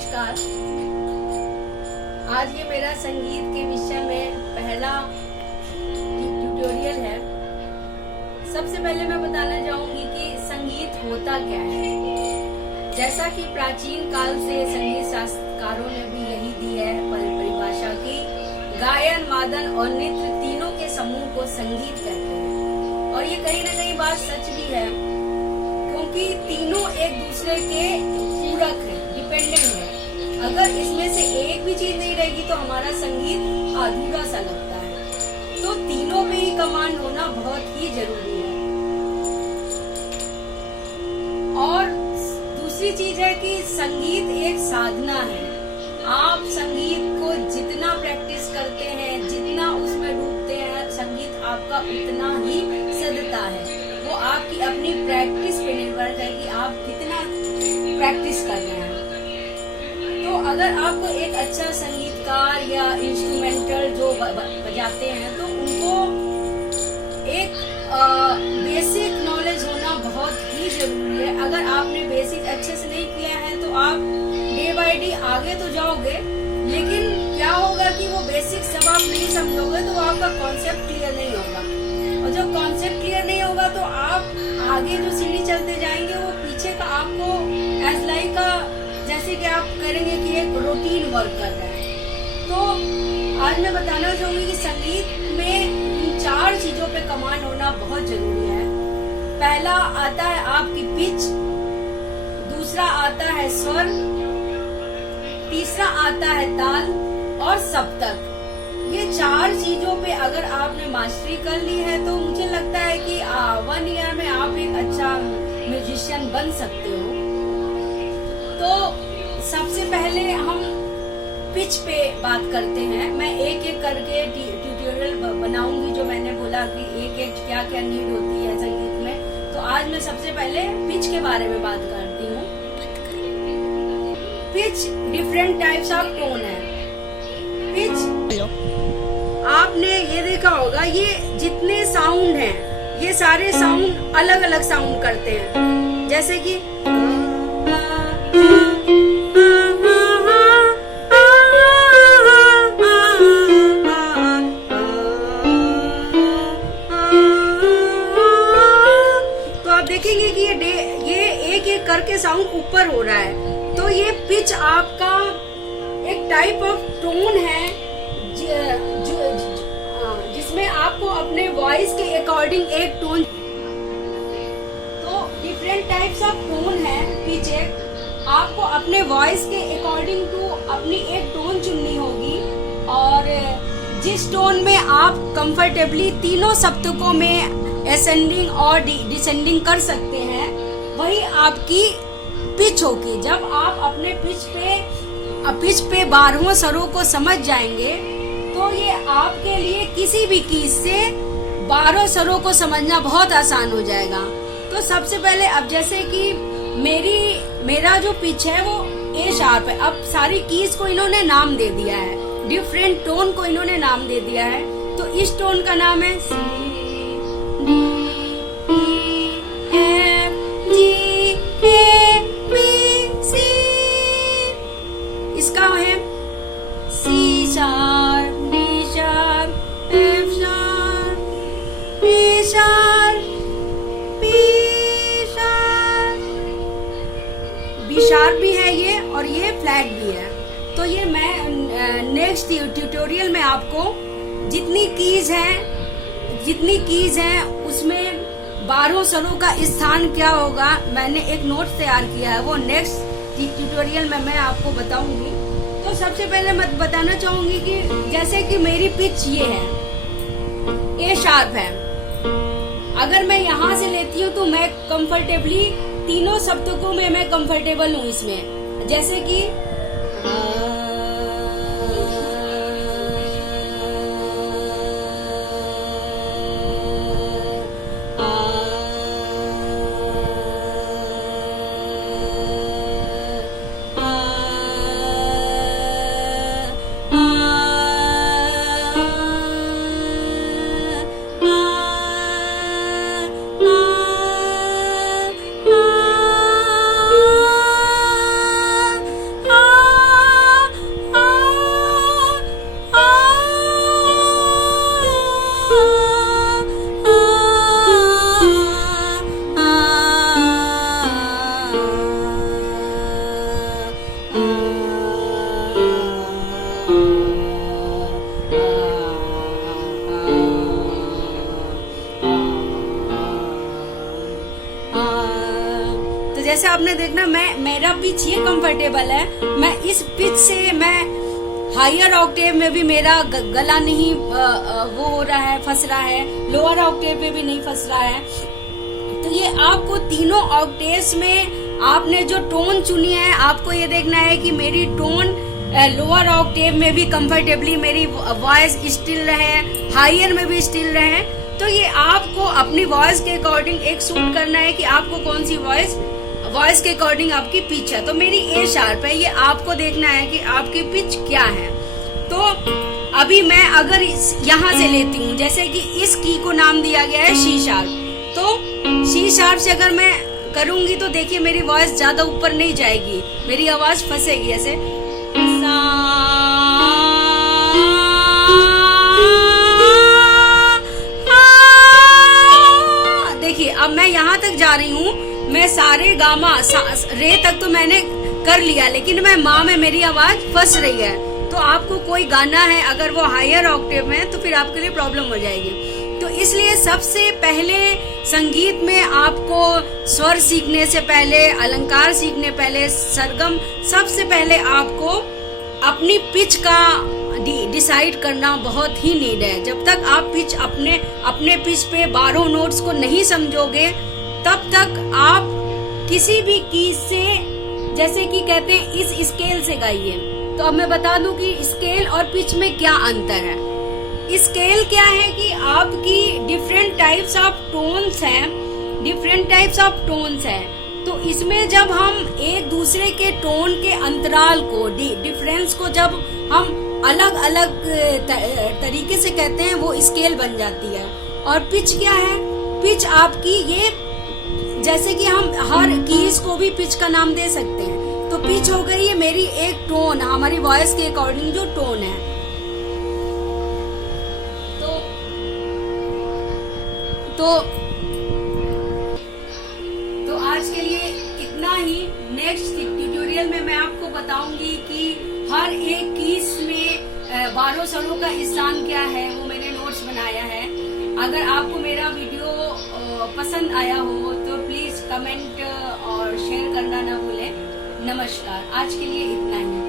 नमस्कार। आज ये मेरा संगीत के विषय में पहला ट्यूटोरियल है। सबसे पहले मैं बताना चाहूंगी कि संगीत होता क्या है। जैसा कि प्राचीन काल से संगीत शास्त्रकारों ने भी यही दी है परिभाषा की गायन, वादन और नृत्य तीनों के समूह को संगीत कहते हैं। और ये कहीं ना कहीं बात सच भी है, क्योंकि तीनों एक दूसरे के पूरक है, डिपेंडेंट है। अगर इसमें से एक भी चीज नहीं रहेगी तो हमारा संगीत अधूरा सा लगता है। तो तीनों पे ही कमांड होना बहुत ही जरूरी है। और दूसरी चीज है कि संगीत एक साधना है। आप संगीत को जितना प्रैक्टिस करते हैं, जितना उसमें डूबते हैं, संगीत आपका उतना ही सधता है। वो आपकी अपनी प्रैक्टिस पे निर्भर है कि आप कितना प्रैक्टिस कर रहे हैं। तो अगर आपको एक अच्छा संगीतकार या इंस्ट्रूमेंटल जो बजाते हैं तो उनको एक बेसिक नॉलेज होना बहुत ही जरूरी है। अगर आपने बेसिक अच्छे से नहीं किया है तो आप डे बाय डे आगे तो जाओगे, लेकिन क्या होगा कि वो बेसिक सब आप नहीं समझोगे तो आपका कॉन्सेप्ट क्लियर नहीं होगा। और जब कॉन्सेप्ट क्लियर नहीं होगा तो आप आगे जो सीढ़ी चलते जाएंगे वो पीछे का आपको एज लाइक जैसे कि आप करेंगे कि एक रूटीन वर्क कर रहे हैं। तो आज मैं बताना चाहूंगी कि संगीत में इन 4 चीजों पे कमांड होना बहुत जरूरी है। पहला आता है आपकी पिच, दूसरा आता है स्वर, तीसरा आता है ताल और सप्तक। ये 4 चीजों पे अगर आपने मास्टरी कर ली है तो मुझे लगता है कि 1 ईयर में आप एक अच्छा म्यूजिशियन बन सकते हो। तो सबसे पहले हम पिच पे बात करते हैं। मैं एक एक करके ट्यूटोरियल बनाऊंगी, जो मैंने बोला कि एक एक क्या क्या नीड होती है संगीत में। तो आज मैं सबसे पहले पिच के बारे में बात करती हूँ। Pitch different types of tone है। पिच आपने ये देखा होगा, ये जितने साउंड हैं ये सारे साउंड अलग अलग साउंड करते हैं। जैसे कि तो आप देखेंगे कि ये एक एक करके साउंड ऊपर हो रहा है। तो ये पिच आपका एक टाइप ऑफ टोन है जिसमें आपको अपने वॉइस के अकॉर्डिंग एक टोन। तो डिफरेंट टाइप्स ऑफ टोन है पिच। आपको अपने वॉइस के अकॉर्डिंग टू अपनी एक टोन चुननी होगी, और जिस टोन में आप कंफर्टेबली तीनों सप्तकों में असेंडिंग और डिसेंडिंग कर सकते हैं, वही आपकी पिच होगी। जब आप अपने पिच पे 12 स्वरों को समझ जाएंगे तो ये आपके लिए किसी भी कीज से 12 स्वरों को समझना बहुत आसान हो जाएगा। तो सबसे पहले अब जैसे कि मेरा जो पिच है वो ए शार्प है। अब सारी कीज को इन्होंने नाम दे दिया है, डिफरेंट टोन को इन्होंने नाम दे दिया है। तो इस टोन का नाम है C, D, E, F, G, A, B, C. इसका है C sharp, D sharp, F sharp, B sharp, B sharp भी है ये, और ये फ्लैट भी है। तो ये मैं नेक्स्ट ट्यूटोरियल में आपको जितनी कीज हैं उसमें 12 स्वरों का स्थान क्या होगा, मैंने एक नोट तैयार किया है, वो नेक्स्ट ट्यूटोरियल में मैं आपको बताऊंगी। तो सबसे पहले मैं बताना चाहूंगी कि जैसे कि मेरी पिच ये है, ए शार्प है। अगर मैं यहाँ से लेती हूँ तो मैं कंफर्टेबली तीनों सप्तकों में मैं कंफर्टेबल हूँ इसमें। जैसे कि जैसे आपने देखना मेरा पिच ये कंफर्टेबल है, मैं इस पिच से मैं हायर ऑक्टेव में भी मेरा गला नहीं वो हो रहा है, फंस रहा है, लोअर ऑक्टेव में भी नहीं फंस रहा है। तो ये आपको तीनों ऑक्टेव्स में आपने जो टोन चुनी है, आपको ये देखना है कि मेरी टोन लोअर ऑक्टेव में भी कंफर्टेबली मेरी वॉइस स्टिल रहे, हायर में भी स्टिल रहे। तो ये आपको अपनी वॉइस के अकॉर्डिंग एक सूट करना है कि आपको कौन सी वॉइस के अकॉर्डिंग आपकी पिच है। तो मेरी ए शार्प है, ये आपको देखना है कि आपकी पिच क्या है। तो अभी मैं अगर यहाँ से लेती हूँ, जैसे कि इस की को नाम दिया गया है सी शार्प, तो सी शार्प से अगर मैं करूंगी तो देखिए मेरी वॉइस ज्यादा ऊपर नहीं जाएगी, मेरी आवाज फंसेगी ऐसे। देखिए अब मैं यहाँ तक जा रही हूँ, मैं सारे गामा रे तक तो मैंने कर लिया, लेकिन मैं माँ में मेरी आवाज फंस रही है। तो आपको कोई गाना है अगर वो हायर ऑक्टेव में है तो फिर आपके लिए प्रॉब्लम हो जाएगी। तो इसलिए सबसे पहले संगीत में आपको स्वर सीखने से पहले, अलंकार सीखने पहले, सरगम, सबसे पहले आपको अपनी पिच का डिसाइड करना बहुत ही नीड है। जब तक आप पिच अपने पिच पे 12 नोट्स को नहीं समझोगे तब तक आप किसी भी की से, जैसे कि कहते हैं इस स्केल से गाइए। तो अब मैं बता दूं कि स्केल और पिच में क्या अंतर है। स्केल क्या है कि आपकी डिफरेंट टाइप्स ऑफ टोन्स हैं, तो इसमें जब हम एक दूसरे के टोन के अंतराल को, डिफरेंस को जब हम अलग अलग तरीके से कहते हैं वो स्केल बन जाती है। और पिच क्या है, पिच आपकी ये, जैसे कि हम हर कीज को भी पिच का नाम दे सकते हैं। तो पिच हो गई है मेरी एक टोन, हमारी वॉइस के अकॉर्डिंग जो टोन है। तो आज के लिए इतना ही। नेक्स्ट ट्यूटोरियल में मैं आपको बताऊंगी कि हर एक कीज में 12 स्वरों का स्थान क्या है, वो मैंने नोट्स बनाया है। अगर आपको मेरा वीडियो पसंद आया हो तो प्लीज कमेंट और शेयर करना ना भूलें। नमस्कार, आज के लिए इतना ही।